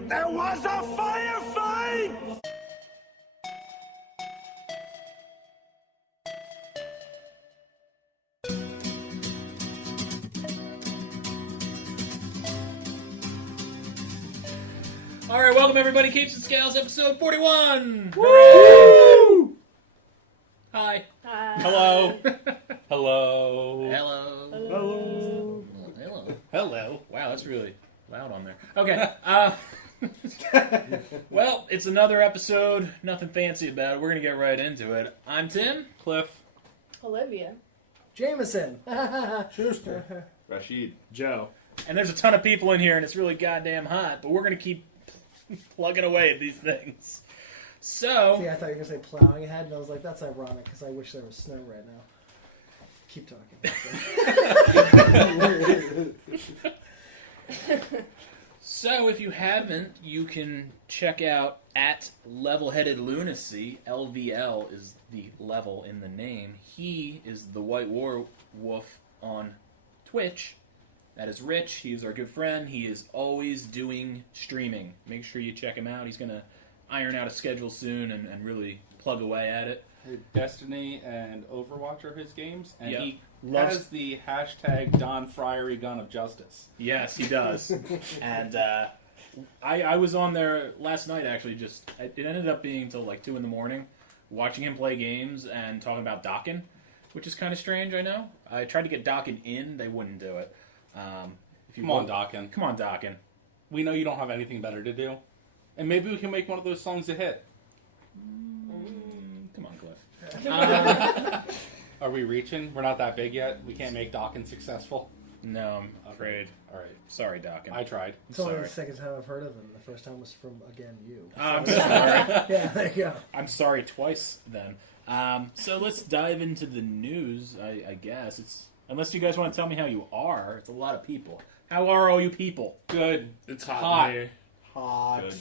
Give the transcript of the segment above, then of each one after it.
There was a firefight! All right, welcome everybody. Capes and Scowls, episode 41. Woo! Hi. Hi. Hello. Hello. Hello. Hello. Hello. Hello. Wow, that's really loud on there. Okay. Well, it's another episode. Nothing fancy about it. We're going to get right into it. I'm Tim. Cliff. Olivia. Jameson. Schuster. Rashid. Joe. And there's a ton of people in here, and it's really goddamn hot, but we're going to keep plugging away at these things. So... See, I thought you were going to say plowing ahead, and I was like, that's ironic, because I wish there was snow right now. Keep talking. So, if you haven't, you can check out at Level-Headed Lunacy. LVL is the level in the name. He is the White Werewolf on Twitch. That is Rich. He is our good friend. He is always doing streaming. Make sure you check him out. He's going to iron out a schedule soon and really plug away at it. Destiny and Overwatch are his games, and Yep. he Loves- has the hashtag Don Friery Gun of Justice. Yes, he does. And I was on there last night, actually. It ended up being till like 2 in the morning, watching him play games and talking about docking, which is kind of strange, I know. I tried to get docking in. They wouldn't do it. Come on, Dockin. Come on, Dockin. We know you don't have anything better to do. And maybe we can make one of those songs a hit. Come on, Cliff. Are we reaching? We're not that big yet. We can't make Dockin successful. No, I'm afraid. All right. Sorry, Dockin. I tried. It's only Sorry. the second time I've heard of him. The first time was from, again, you. I'm sorry. Yeah, there you go. I'm sorry twice then. So let's dive into the news, I guess. Unless you guys want to tell me how you are. It's a lot of people. How are all you people? Good. It's hot. here. Hot. Good.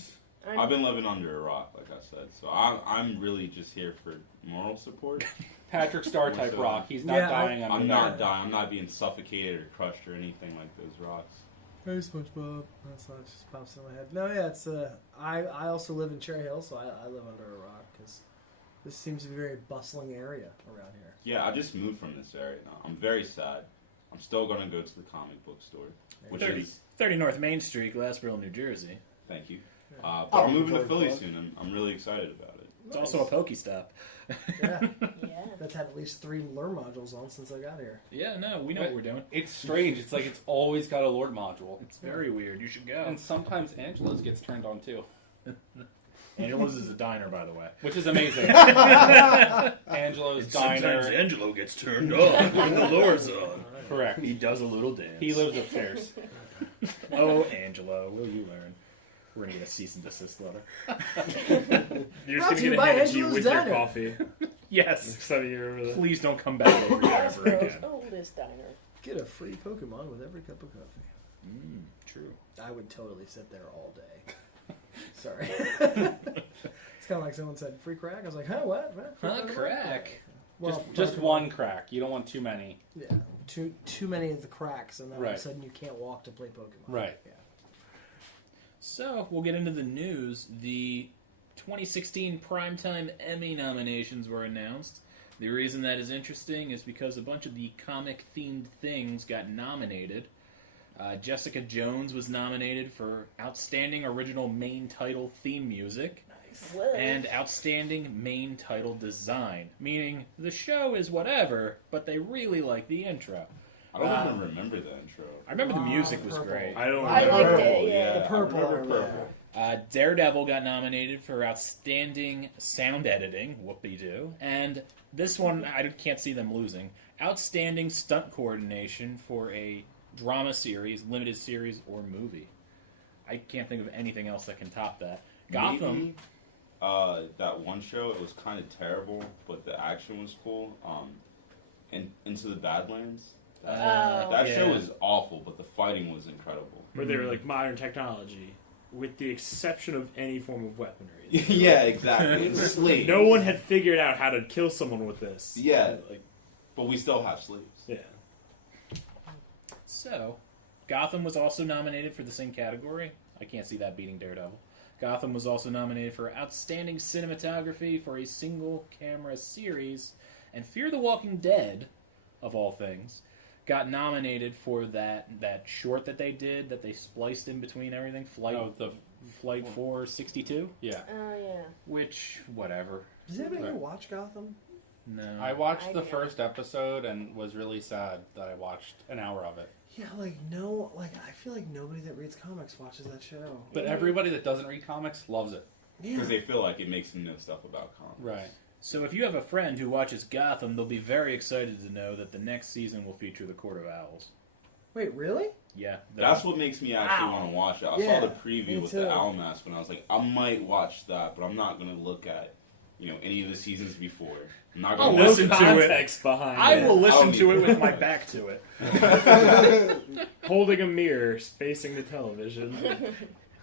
I've been living under a rock, like I said, so I'm really just here for moral support. Patrick Star type So- rock. He's not Yeah, dying on I'm me. not dying. I'm not being suffocated or crushed or anything like those rocks. Hey, SpongeBob. That's not just pops in my head. No, yeah, it's I also live in Cherry Hill, so I live under a rock because this seems to be a very bustling area around here. Yeah, I just moved from this area now. I'm very sad. I'm still gonna go to the comic book store, which 30, is 30 North Main Street, Glassboro, New Jersey. thank you. Yeah. But Oh, I'm moving to very Philly close. soon, and I'm really excited about it. It's also a Pokestop. Yeah, Yeah. that's had at least 3 lure modules on since I got here. Yeah, no, we know what we're doing. It's strange. It's like it's always got a Lord module. It's very weird. You should go. And sometimes Angelo's gets turned on too. Angelo's is a diner, by the way. Which is amazing. Angelo's diner. Angelo gets turned on when the lure's on. Correct. He does a little dance. He lives upstairs. Oh, Angelo, will you learn? We're going to get a cease and desist letter. You're Brought just to you going to by hand it to you Angelo's with Diner. your coffee. Yes. Next time you're over there. Please don't come back over here ever Glassboro's again. oldest diner. Get a free Pokemon with every cup of coffee. True. I would totally sit there all day. Sorry. It's kind of like someone said, free crack? I was like, huh, what? Free Huh, Pokemon? crack? Well, Just Pokemon. one crack. You don't want too many. Yeah. Too many of the cracks, and then all of Right. a sudden you can't walk to play Pokemon. Right. Yeah. So, we'll get into the news. The 2016 Primetime Emmy nominations were announced. The reason that is interesting is because a bunch of the comic-themed things got nominated. Jessica Jones was nominated for Outstanding Original Main Title Theme Music Whoa. and Outstanding Main Title Design, meaning the show is whatever, but they really like the intro. I don't even remember the intro. I remember the Wow, music was purple. great. I don't I remember. liked it, yeah. The purple. I remember purple. Daredevil got nominated for Outstanding Sound Editing, whoopee-doo, and this one, I can't see them losing, Outstanding Stunt Coordination for a drama series, limited series, or movie. I can't think of anything else that can top that. Gotham... Maybe, that one show, it was kind of terrible, but the action was cool. Into the Badlands. That show yeah. was awful, but the fighting was incredible. Where they were like modern technology, with the exception of any form of weaponry. Yeah, exactly. It's slaves. No one had figured out how to kill someone with this. Yeah. Like, But we still have slaves. yeah. So, Gotham was also nominated for the same category. I can't see that beating Daredevil. Gotham was also nominated for Outstanding Cinematography for a single camera series, and Fear the Walking Dead, of all things, got nominated for that short that they did that they spliced in between everything. Flight 462. Yeah. Oh, yeah. Which, whatever. Does anybody here watch Gotham? No. I watched the didn't. first episode and was really sad that I watched an hour of it. Yeah, I feel like nobody that reads comics watches that show. But everybody that doesn't read comics loves it. Yeah. Because they feel like it makes them know stuff about comics. Right. So if you have a friend who watches Gotham, they'll be very excited to know that the next season will feature the Court of Owls. Wait, really? Yeah. That's what makes me actually want to watch it. I Yeah, saw the preview me with too. the owl mask, and I was like, I might watch that, but I'm not going to look at, any of the seasons before. I'm not I'll going No listen to it. context behind I it. will listen I'll to need it it. with my back to it. Holding a mirror, facing the television.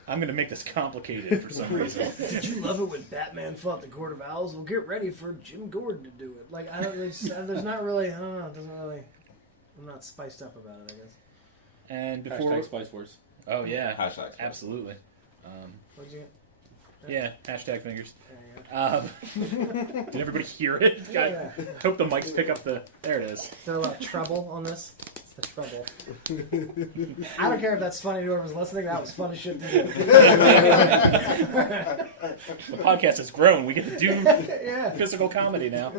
I'm going to make this complicated for some reason. Did you love it when Batman fought the Court of Owls? Well, get ready for Jim Gordon to do it. Like, there's not really, I don't know, it doesn't really, I'm not spiced up about it, I guess. And before... Hashtag Spice Wars. Oh, yeah. Hashtag. Absolutely. What'd you get? Yeah, hashtag fingers. There you go. Did everybody hear it? Yeah. Hope the mics pick up the... There it is. Is there a lot of treble on this? It's the treble. I don't care if that's funny to whoever's listening. That was funny shit to do. The podcast has grown. We get to do Yeah. physical comedy now.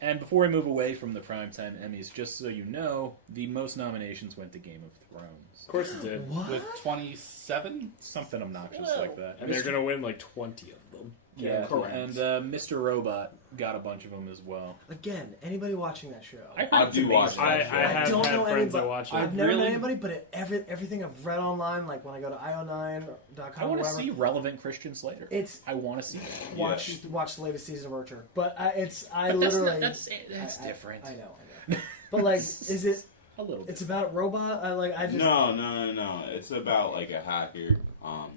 And before we move away from the Primetime Emmys, just so you know, the most nominations went to Game of Thrones. Of course it did. What? With 27? Something obnoxious like that. And they're going to win like 20 of them. Yeah, Correct. and Mr. Robot got a bunch of them as well. Again, anybody watching that show? I do watch I that show. have don't had know friends anybody. that watch it. I've never really- met anybody, but everything I've read online, like when I go to io9.com I or want to whatever, see relevant Christian Slater. it's I want to see it. watch the latest season of Archer. But I But literally that's I- different. I know. But like, is it? A little bit. It's about a robot. I just No. It's about like a hacker. I'm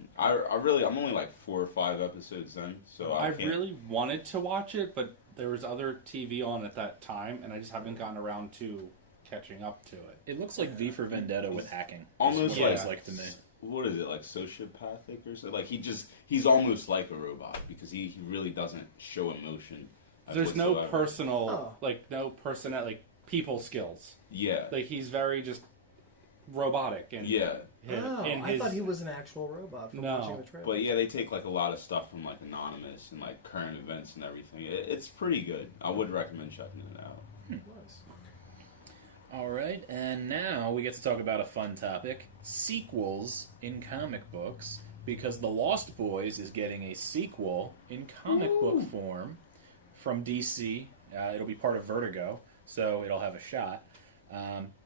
only like 4 or 5 episodes in, so I can't- really wanted to watch it, but there was other TV on at that time, and I just haven't gotten around to catching up to it. It looks like V for Vendetta with hacking. almost Is what like it's like to me. What is it, like sociopathic or so? Like he's almost like a robot because he really doesn't show emotion. There's no whatsoever. personal, like people skills. Yeah. Like he's very just robotic and Yeah. in I his- thought he was an actual robot from No. watching the trailer. But yeah, they take like a lot of stuff from like Anonymous and like current events and everything. It's pretty good. I would recommend checking it out. Nice. All right, and now we get to talk about a fun topic: sequels in comic books. Because The Lost Boys is getting a sequel in comic book form from DC. It'll be part of Vertigo, so it'll have a shot.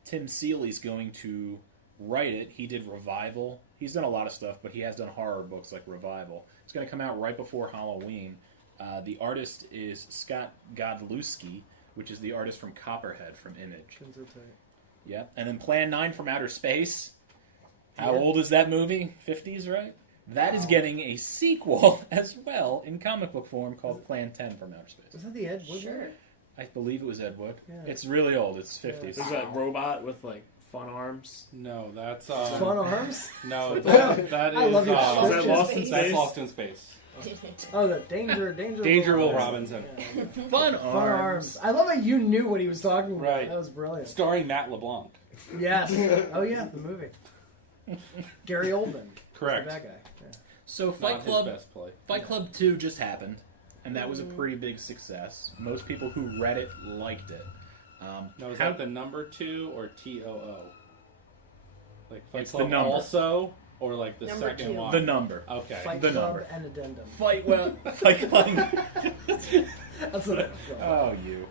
Tim Seeley's going to write it. He did Revival. He's done a lot of stuff, but he has done horror books like Revival. It's going to come out right before Halloween. The artist is Scott Godlewski, which is the artist from Copperhead from Image. Yep. And then Plan 9 from Outer Space. How old is that movie? 50s, right? That is getting a sequel as well in comic book form called Plan 10 from Outer Space. Was that the Ed Wood? Sure. I believe it was Ed Wood. Yeah. It's really old. It's 50s. There's that robot with like fun arms. No, that's Fun Arms? no, Yeah. that I love is your Is that descriptions. Lost in that's Space? Lost in Space. Oh, the Danger Will Robinson, Yeah. Fun Fun Arms. Arms. I love how you knew what he was talking about. Right. That was brilliant. starring Matt LeBlanc. Yes. Oh yeah, the movie. Gary Oldman. Correct. The bad guy. Yeah. So Not Fight his Club, best play. Fight Club 2 just happened, and that was a pretty big success. Most people who read it liked it. No, is how- that the number 2 or TOO? Like Fight It's the Club number. also, or like the Number second 2. one? the number? Okay. Fight The Club number. and Addendum. Fight Club. That's what it was. Oh, you.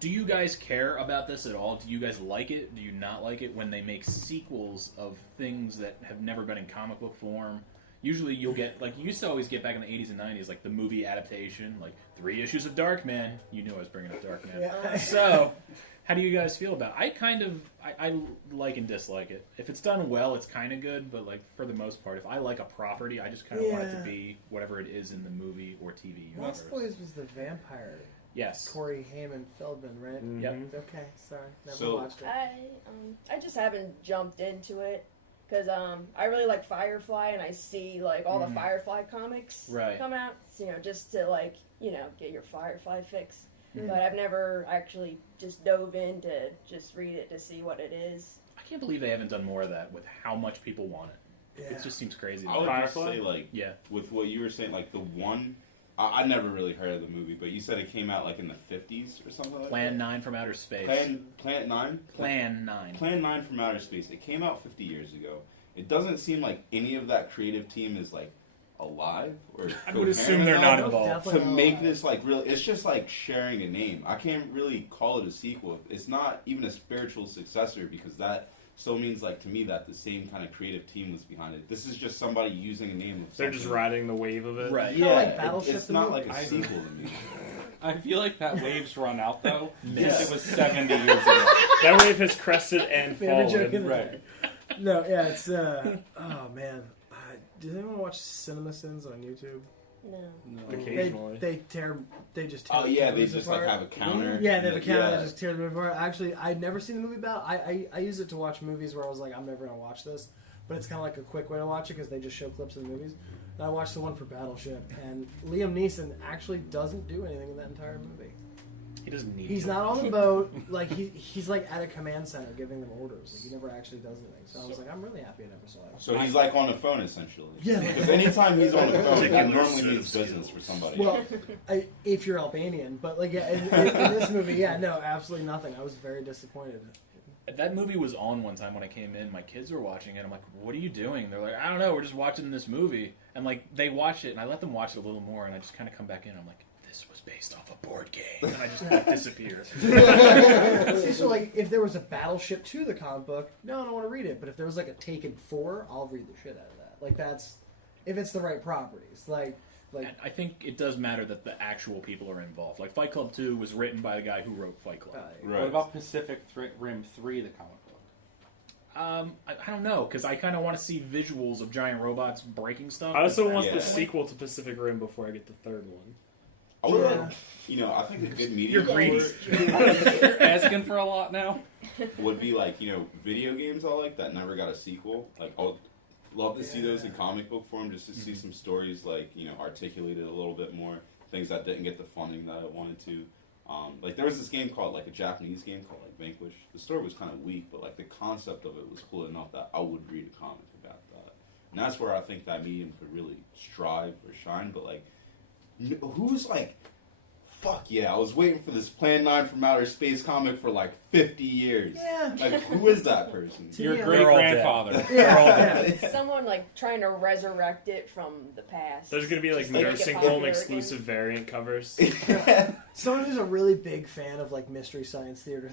Do you guys care about this at all? Do you guys like it? Do you not like it when they make sequels of things that have never been in comic book form? Usually you'll get, like, you used to always get back in the 80s and 90s, like the movie adaptation, like 3 issues of Darkman. You knew I was bringing up Darkman. Yeah. So, how do you guys feel about it? I like and dislike it. If it's done well, it's kind of good, but, like, for the most part, if I like a property, I just kind of want it to Yeah. be whatever it is in the movie or TV universe. Lost Boys was the vampire Yes. Corey Heyman Feldman, right? Yep. Okay, sorry, never So- watched it. I just haven't jumped into it because I really like Firefly, and I see like all the Firefly comics Right. come out, just to like get your Firefly fix. But I've never actually just dove in to just read it to see what it is. I can't believe they haven't done more of that with how much people want it. Yeah. It just seems crazy. I would just Firefly? say, like, Yeah. with what you were saying, like, the one... I never really heard of the movie, but you said it came out, like, in the 50s or something like Plan that? 9 from Outer Space. Planet 9? Plan 9. Plan 9 from Outer Space. It came out 50 years ago. It doesn't seem like any of that creative team is, like, alive or I would assume they're not enough involved. Definitely to not make alive. this, like, real. It's just like sharing a name. I can't really call it a sequel. It's not even a spiritual successor because that still means, like, to me, that the same kind of creative team was behind it. This is just somebody using a name of They're something. just riding the wave of it. Right. Kinda Yeah, like Battleship it's the not movie. like a sequel to me. I feel like that wave's run out though. Yeah. Because it was 70 years ago. That wave has crested and We have a joke in fallen. there. Right. No, yeah, it's oh man. Does anyone watch Cinema Sins on YouTube? No. Occasionally. They just tear Oh yeah, the they movies just apart. like have a counter. Yeah, they have a counter that Yeah. just tears the movie apart. Actually, I'd never seen the movie about. I use it to watch movies where I was like, I'm never gonna watch this, but it's kind of like a quick way to watch it because they just show clips of the movies. And I watched the one for Battleship, and Liam Neeson actually doesn't do anything in that entire movie. He doesn't need He's to. not on the boat. Like he's like at a command center giving them orders. Like he never actually does anything. So I was like, I'm really happy I never saw it. So he's like on the phone essentially. Yeah. Because anytime he's on the phone, that Particular normally set of means business for somebody. Well, if you're Albanian, but like yeah, in this movie, yeah, no, absolutely nothing. I was very disappointed. That movie was on one time when I came in. My kids were watching it. I'm like, what are you doing? They're like, I don't know. We're just watching this movie. And like, they watched it, and I let them watch it a little more, and I just kind of come back in. I'm like, this was based off a board game. And I just like, disappear. See, so like, if there was a Battleship 2, the comic book, no, I don't want to read it. But if there was like a Taken 4, I'll read the shit out of that. Like that's if it's the right properties. Like And I think it does matter that the actual people are involved. Like, Fight Club 2 was written by the guy who wrote Fight Club. Right. What about Pacific Rim 3, the comic book? I don't know, because I kind of want to see visuals of giant robots breaking stuff. I also want Yeah. the sequel to Pacific Rim before I get the third one. I would, Yeah. I think a good You're medium greedy. for it You're asking for a lot now. would be like, video games I like that never got a sequel. Like, I would love to see those in comic book form just to see some stories, like, articulated a little bit more. Things that didn't get the funding that I wanted to. Like, there was this game called, like, a Japanese game called, like, Vanquish. The story was kind of weak, but, like, the concept of it was cool enough that I would read a comic about that. And that's where I think that medium could really strive or shine. But, like, who's, like, fuck yeah, I was waiting for this Plan 9 from Outer Space comic for, like, 50 years. yeah, Like, who is that person? Your Yeah. great grandfather. yeah. Someone like trying to resurrect it from the past. There's gonna be like Just make it nursing popular home again. exclusive variant covers. Someone who's a really big fan of like Mystery Science Theater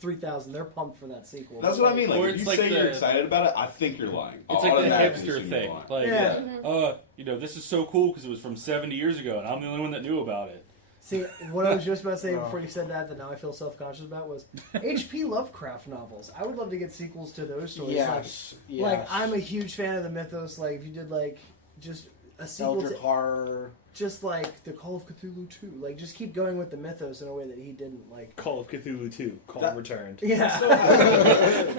3000, they're pumped for that sequel. That's what I mean. Like, Or if it's you like say you're the- excited about it, I think you're lying. It's I'll like the automatically hipster assume you're thing. lying. Like, Yeah. this is so cool because it was from 70 years ago, and I'm the only one that knew about it. See, what I was just about to say before you said that now I feel self-conscious about was H.P. Lovecraft novels. I would love to get sequels to those stories. Like I'm a huge fan of the mythos. Like, if you did like just a sequel Eldritch to horror. just like the Call of Cthulhu 2. Like, just keep going with the mythos in a way that he didn't. Like, Call of Cthulhu 2, Call That- Returned. yeah.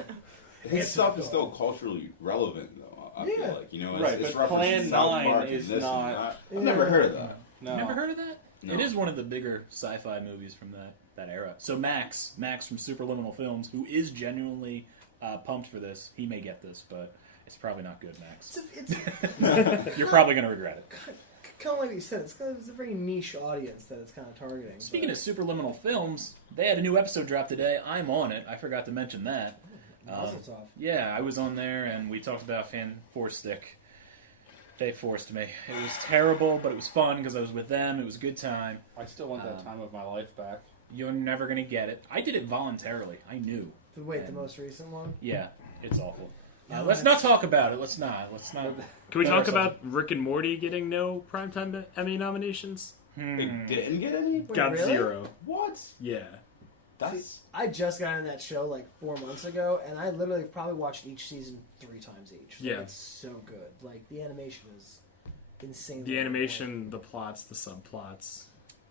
His stuff is still culturally relevant, though. I Yeah. feel like Right, it's but references Plan South 9 Park and is this and not- that. Yeah. I've never heard of that. No. You never heard of that? No. It is one of the bigger sci-fi movies from that era. So Max from Superliminal Films, who is genuinely pumped for this, he may get this, but it's probably not good, Max. It's You're probably going to regret it. kind of like you said. It's a very niche audience that it's kind of targeting. Speaking of Superliminal Films, they had a new episode drop today. I'm on it. I forgot to mention that. Mazel tov. Yeah, I was on there, and we talked about Fan Force Stick. They forced me. It was terrible, but it was fun because I was with them. It was a good time. I still want that time of my life back. You're never going to get it. I did it voluntarily. I knew. Wait, the most recent one. Yeah, it's awful. No, Let's not talk about it. Let's not. Can we talk about Rick and Morty getting no primetime Emmy nominations? They didn't get any? Wait, Got really? 0. What? Yeah. That's... I just got into that show like 4 months ago, and I literally probably watched each season 3 times each. Like, Yeah. it's so good. Like, the animation is insane. The animation, the plots, the subplots.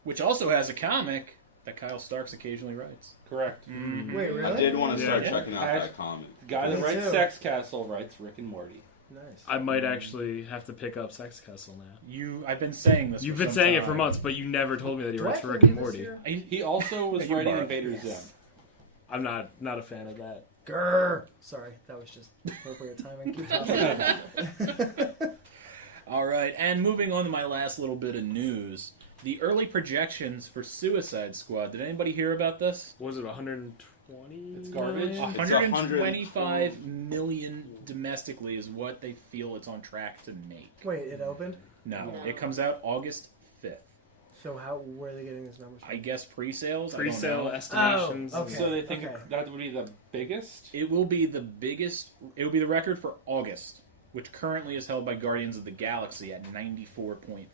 which also has a comic that Kyle Starks occasionally writes. Correct. Mhm. Wait, really? I did want to start Yeah. checking out that comic. The guy that Me writes too. Sex Castle writes Rick and Morty. Nice. I might actually have to pick up Sex Castle now. I've been saying this. You've for been some saying it time. for months, but you never told me that he Do I writes have for to Rick do and this Morty. year? He also was You writing are. Invader Zim. Yes. I'm not a fan of that. Grr. Sorry, that was just appropriate timing. Keep talking. All right, and moving on to my last little bit of news. The early projections for Suicide Squad. Did anybody hear about this? What was it, 120? It's garbage. It's 125 million domestically is what they feel it's on track to make. Wait, it opened? No, No. it comes out August 5th. So where are they getting these numbers from? I guess pre-sales. Pre-sale I don't know. estimations. Oh, okay. So they think Okay. that would be the biggest? It will be the biggest. It will be the record for August, which currently is held by Guardians of the Galaxy at 94.3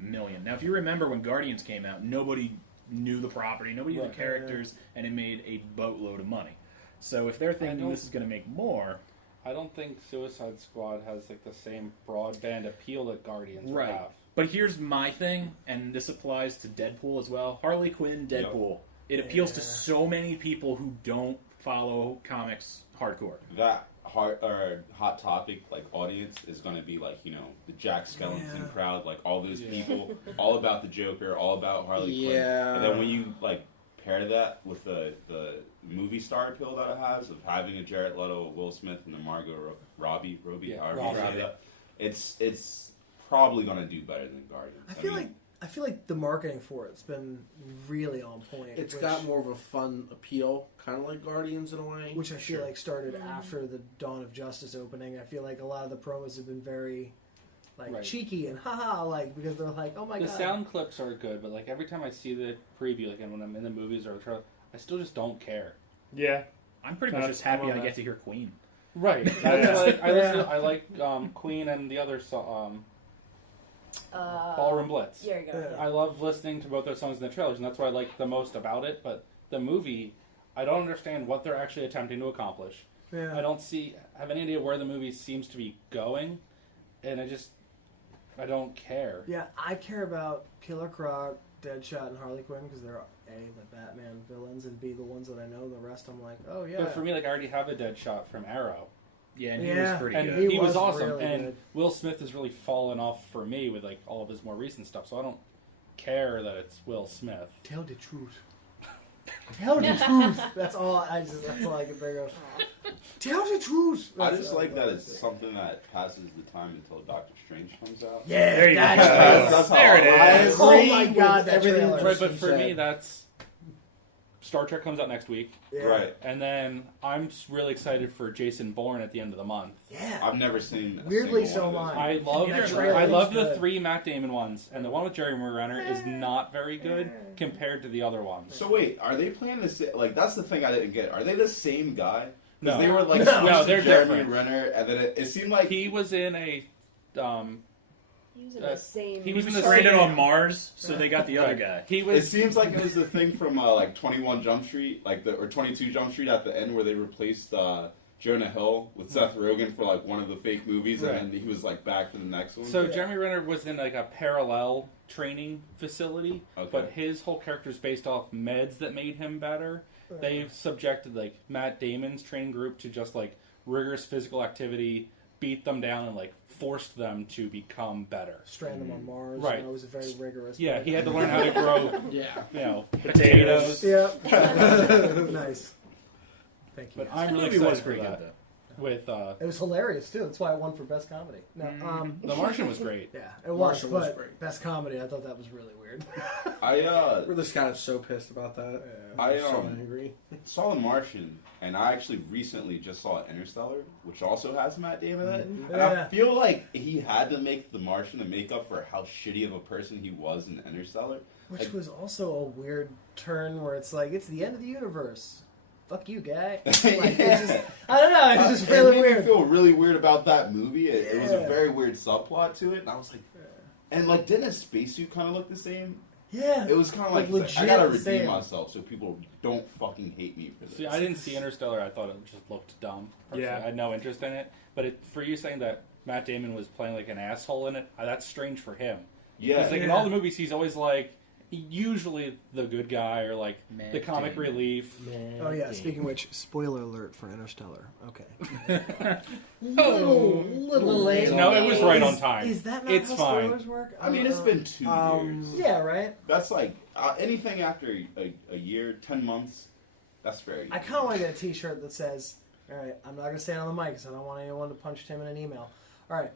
million. Now, if you remember when Guardians came out, nobody knew the property, nobody knew the Right. characters, and it made a boatload of money. So if they're thinking don't- this is going to make more, I don't think Suicide Squad has like the same broadband appeal that Guardians would right? have. But here's my thing, and this applies to Deadpool as well. Harley Quinn, Deadpool. It appeals to Yeah. so many people who don't follow comics hardcore. That hot topic like audience is going to be like the Jack Skellington Yeah. crowd, like all those Yeah. people, all about the Joker, all about Harley Quinn. Yeah. And then when you like pair that with the movie star appeal that it has of having a Jared Leto, a Will Smith, and a Margot Robbie, Yeah, however you say Robbie. that, it's probably going to do better than Guardians. I feel like the marketing for it's been really on point. It's which, got more of a fun appeal, kind of like Guardians in a way. which I feel Sure. like started after the Dawn of Justice opening. I feel like a lot of the promos have been very Right. cheeky and haha, like because they're like, oh my The god. sound clips are good, but like every time I see the preview, like and when I'm in the movies or the trailer, I still just don't care. Yeah. I'm pretty much That's just happy all I that. get to hear Queen. Right. That's Yeah. like Yeah. I like Queen and the other song, Uh, Ballroom Blitz. There you go. Yeah. I love listening to both those songs in the trailers, and that's what I like the most about it. But the movie, I don't understand what they're actually attempting to accomplish. Yeah. I don't have any idea where the movie seems to be going, and I don't care. Yeah, I care about Killer Croc, Deadshot, and Harley Quinn because they're the Batman villains, and B the ones that I know. The rest, I'm like, oh yeah. But for me, like I already have a Deadshot from Arrow, Yeah, and he Yeah. was pretty and good. he was was awesome. really And good. Will Smith has really fallen off for me with like all of his more recent stuff, so I don't care that it's Will Smith. Tell the truth. Tell the truth. That's all. That's all I can think of. Tell the truth. I That's just all like that can it's say. something that passes the time until Doctor Strange comes out. Yeah, There you go. that's how There it I is. Oh agree my god, with that everything trailer. Right, but Kristen for me, said. that's Star Trek comes out next week, Yeah. Right. and then I'm really excited for Jason Bourne at the end of the month. Yeah. I've never seen. a Weirdly single so one of am I love That trailer I love is the good. 3 Matt Damon ones, and the one with Jeremy Renner is not very good compared to the other ones. So wait, are they playing the same? Like that's the thing I didn't get. Are they the same guy? No. Because they were like No. switched No, to they're Jeremy different. Renner, and then it seemed like He was in a He was in the same. he was in the Stranded same- on Mars, so they got the other guy. He It was seems like it was the thing from like 21 Jump Street, or 22 Jump Street at the end where they replaced Jonah Hill with Seth Rogen for like one of the fake movies, Right. and then he was like back for the next one. so Jeremy Renner was in like a parallel training facility, Okay. but his whole character is based off meds that made him better. They've subjected like Matt Damon's training group to just like rigorous physical activity, beat them down, and like forced them to become better. Strand them on Mars. Right. You know, it was a very rigorous. Yeah, he had to learn how to grow, Yeah. potatoes. Yeah. Nice. Thank you. But I'm really movie excited was for pretty that. good, With It was hilarious too. That's why I won for best comedy. No, The Martian was great. yeah, it was. Martian was But great. best comedy, I thought that was really weird. I This guy is so pissed about that. I, I'm so um, angry. saw The Martian, and I actually recently just saw Interstellar, which also has Matt Damon in it. And Yeah. I feel like he had to make The Martian to make up for how shitty of a person he was in Interstellar. Which Like- was also a weird turn where it's like it's the end of the universe. Fuck you, guy. Like, Yeah. it's just, I don't know. It's just It really made me weird. feel really weird about that movie. It was a Yeah. very weird subplot to it, and I was like, and like, didn't his spacesuit kind of look the same? Yeah. It was kind of Like, like, it's I legit gotta the redeem same. myself so people don't fucking hate me for this. See, I didn't see Interstellar. I thought it just looked dumb. Personally. Yeah. I had no interest in it. But for you saying that Matt Damon was playing like an asshole in it, that's strange for him. Yeah, Because like in all the movies, he's always like usually the good guy or like Matt the comic Damon. relief. Oh yeah. Speaking of which, spoiler alert for Interstellar. Okay. Little late. No, it was right on time. Is that not It's how fine. spoilers work? I mean, it's been 2 years. Yeah, right. That's like anything after a year, 10 months. That's very. I kind of want to get a T-shirt that says, "All right, I'm not gonna say it on the mic because I don't want anyone to punch Tim in an email." All right,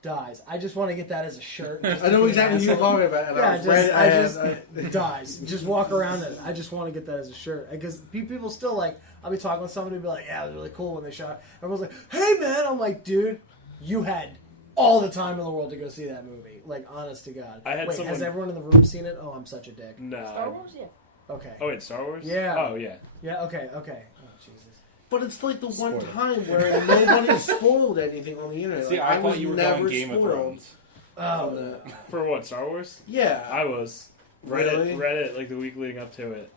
dies. I just want to get that as a shirt. I know exactly what you're talking about. And Dies. Just walk around it. I just want to get that as a shirt because people still like. I'll be talking with somebody and be like, "Yeah, it was really cool when they shot." Everyone's like, "Hey, man!" I'm like, "Dude, you had all the time in the world to go see that movie." Like, honest to God. I had Wait, someone- has everyone in the room seen it? Oh, I'm such a dick. No. Star Wars, yeah. Okay. Oh, wait, Star Wars? Yeah. Oh, yeah. Yeah. Okay. Oh, Jesus. But it's like the one Spoiler. time where nobody spoiled anything on the internet. See, Like, I thought was you were never going Game of spoiled. Thrones. Oh, No. For what, Star Wars? Yeah. I was. Really? Reddit, like the week leading up to it,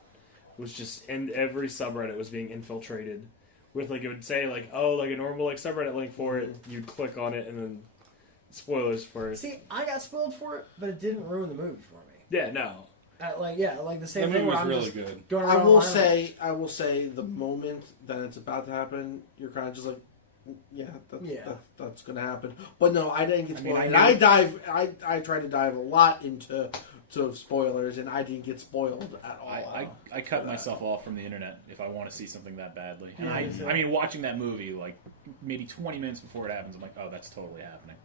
was just, and every subreddit was being infiltrated with, like, it would say, like, oh, like a normal, like, subreddit link for it. You'd click on it, and then spoilers for it. See, I got spoiled for it, but it didn't ruin the movie for me. Yeah, no. Like the The same movie thing where was I'm really just good. going I around will online, say the moment that it's about to happen, you're kind of just like, yeah, that's gonna happen. But no, I didn't get I mean, spoiled. I And I try to dive a lot into spoilers, and I didn't get spoiled at all. I cut myself off from the internet if I want to see something that badly. And Yeah, I mean, watching that movie, like, maybe 20 minutes before it happens, I'm like, oh, that's totally happening.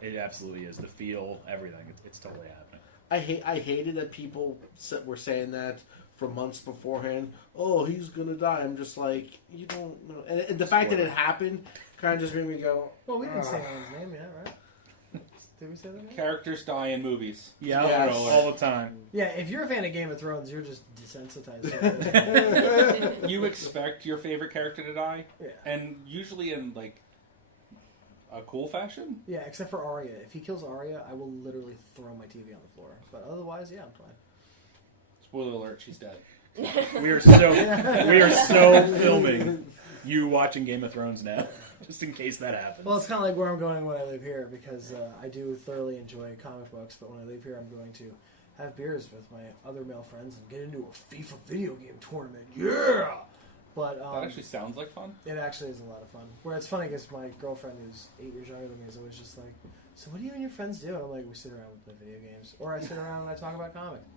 It absolutely is. The feel, everything, it's totally happening. I hated that people were saying that for months beforehand. Oh, he's gonna die. I'm just like, you don't know. And the fact that it happened kind of just made me go. Well, we didn't say anyone's name yet, right? Did we say that name? Characters die in movies. Yeah, Yes. all the time. Yeah, if you're a fan of Game of Thrones, you're just desensitized to it. You expect your favorite character to die, Yeah. and usually in like a cool fashion. Yeah, except for Arya. If he kills Arya, I will literally throw my TV on the floor. But otherwise, yeah, I'm fine. Spoiler alert: she's dead. We are so filming you watching Game of Thrones now, just in case that happens. Well, it's kind of like where I'm going when I live here because I do thoroughly enjoy comic books. But when I leave here, I'm going to have beers with my other male friends and get into a FIFA video game tournament. Yeah! But That actually sounds like fun. it actually is a lot of fun. Where it's funny because my girlfriend, who's 8 years younger than me, is always just like, "So what do you and your friends do?" And I'm like, "We sit around and play video games," or I sit around and I talk about comics.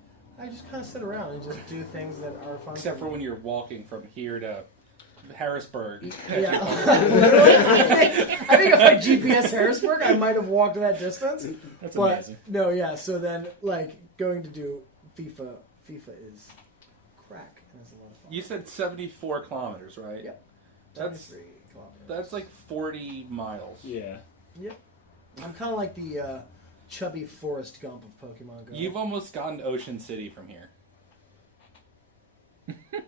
I just kind of sit around and just do things that are fun. Except for when you're walking from here to Harrisburg. Yeah. Literally, I think if I GPS Harrisburg, I might have walked that distance. That's But amazing. no, yeah. So then, like going to do FIFA is crack, and it's a lot of fun. You said 74 kilometers, right? Yep. That's 33 kilometers. that's like 40 miles. Yeah. I'm kind of like the chubby Forrest Gump of Pokemon Go. You've almost gotten to Ocean City from here.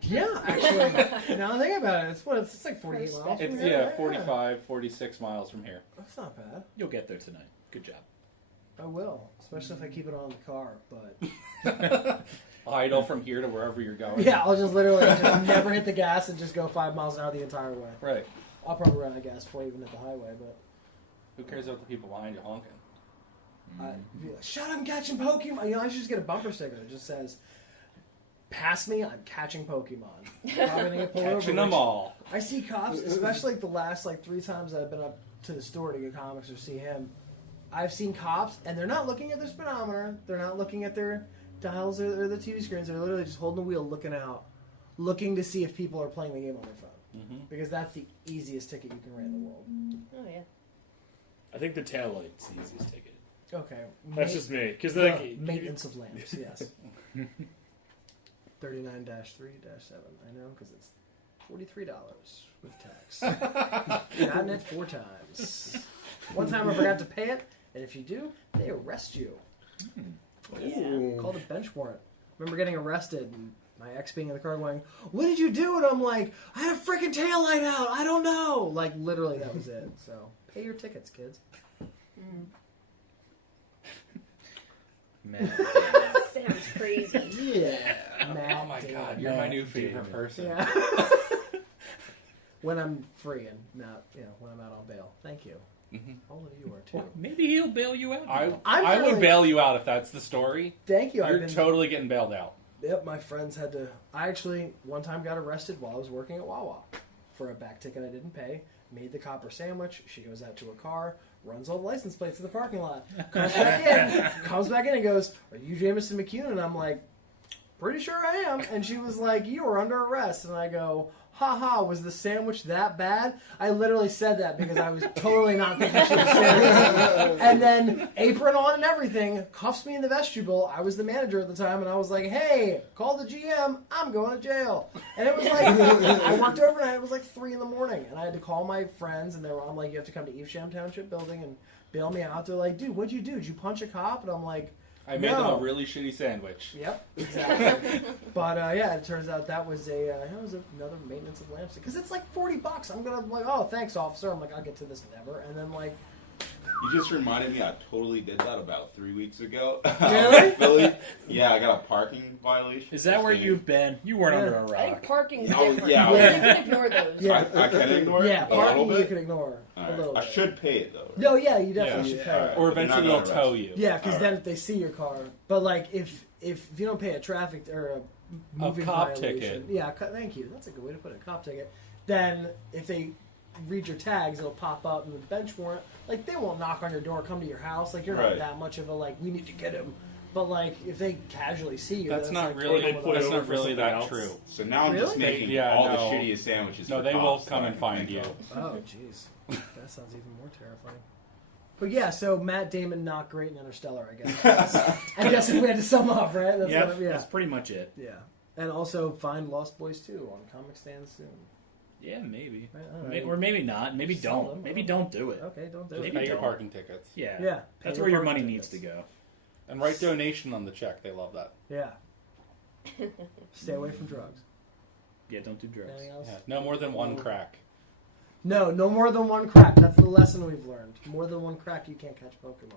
Yeah, actually. Now I think about it, it's like 48 miles. It's from here, 45, 46 miles from here. That's not bad. You'll get there tonight. Good job. I will, especially if I keep it on the car. But Idle from here to wherever you're going. yeah, I'll just literally just never hit the gas and just go 5 miles an hour the entire way. Right. I'll probably run out of gas before I even hit the highway, but Who cares about the people behind you honking? I'd be like, "Shut up, I'm catching Pokemon." You know, I should just get a bumper sticker that just says, "Pass me, I'm catching Pokemon." Probably gonna get pulled over, Catching them which- all. I see cops, especially like the last 3 times I've been up to the store to get comics or see him. I've seen cops, and they're not looking at their speedometer. They're not looking at their dials or the TV screens. They're literally just holding the wheel, looking out, looking to see if people are playing the game on their phone. Mm-hmm. Because that's the easiest ticket you can write in the world. Oh yeah. I think the tail light's the easiest ticket. Okay. That's just me. Because, the like, maintenance of lamps, yes. 39-3-7. I know, because it's $43 with tax. Gotten it 4 times. One time I forgot to pay it, and if you do, they arrest you. Yeah. Called a bench warrant. Remember getting arrested and my ex being in the car going, "What did you do?" And I'm like, "I had a freaking taillight out. I don't know." Like, literally, that was it. So, pay your tickets, kids. Man. Sounds crazy. Yeah. Oh my god, you're my new favorite person. Yeah. When I'm free and not, when I'm out on bail. Thank you. How old are you too? Well, maybe he'll bail you out. I I'm would feeling- bail you out if that's the story. Thank you. You're totally getting bailed out. Yep, my friends had to. I actually one time got arrested while I was working at Wawa for a back ticket I didn't pay. Made the cop her sandwich. She goes out to a car, runs all the license plates in the parking lot, comes back in and goes, "Are you Jameson McCune?" And I'm like, "Pretty sure I am." And she was like, "You are under arrest." And I go, "Ha ha, was the sandwich that bad?" I literally said that because I was totally not thinking she was serious. And then, apron on and everything, cuffs me in the vestibule. I was the manager at the time, and I was like, "Hey, call the GM. I'm going to jail." And it was like, I worked overnight. It was like 3 in the morning, and I had to call my friends, and I'm like, "You have to come to Evesham Township Building and bail me out." They're like, "Dude, what'd you do? Did you punch a cop?" And I'm like, I made them No. a really shitty sandwich. "Yep, exactly." But yeah, it turns out that was another maintenance of lamps because it's like $40. I'm gonna like, "Oh, thanks, officer." I'm like, "I'll get to this never," and then like, You just reminded me I totally did that about 3 weeks ago. Really? In Philly. Yeah, I got a parking violation. Is that where you've been? You weren't Yeah. under a I think rock. parking's Oh, different. yeah, You okay. can ignore those. Yeah. I can ignore it? yeah, A little parking you bit? can ignore All a right. little I bit. should pay it though. No, yeah, you definitely Yeah. should pay. All right. Or But eventually you're they'll not tow arrested. you. Yeah, because All then right. if they see your car, but like if you don't pay a traffic or a moving cop violation, ticket. yeah, thank you. That's a good way to put it. A cop ticket. Then if they read your tags, it'll pop up in the bench warrant. Like they won't knock on your door, come to your house. Like you're not Right. that much of a like we need to get him. But like if they casually see you, That's then not it's like, really. Or they come put with That's us. over not for really something that else. true. So now I'm just Really? making Yeah, all no. the shittiest sandwiches. No, for they will cops come that I and can find think you. of. Oh, jeez. That sounds even more terrifying. But yeah, so Matt Damon not great in Interstellar, I guess. I guess if we had to sum up, right? That's Yep, what, yeah. that's pretty much it. Yeah. And also find Lost Boys 2 on comic stands soon. Yeah, maybe. All right. Or maybe not. Maybe Sell don't. them. Maybe don't do it. Okay, don't do Maybe it. Pay your don't. parking tickets. Yeah. Yeah. pay That's where your parking money needs to tickets. go. And write donation on the check. They love that. Yeah. Stay away from drugs. Yeah, don't do drugs. Anything else? Yeah. No more than one crack. No more than one crack. That's the lesson we've learned. More than one crack, you can't catch Pokemon.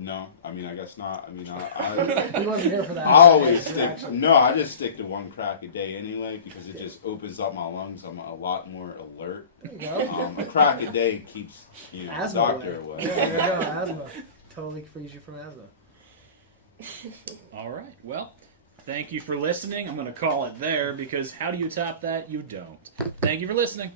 No, I mean I guess not. I mean I He wasn't here for that. I always That's stick. reaction. No, I just stick to one crack a day anyway because it just opens up my lungs. I'm a lot more alert. There you go. A crack a day keeps the Asthma doctor away. away. Yeah, there you go. Asthma. Totally frees you from asthma. All right. Well, thank you for listening. I'm going to call it there because how do you top that? You don't. Thank you for listening.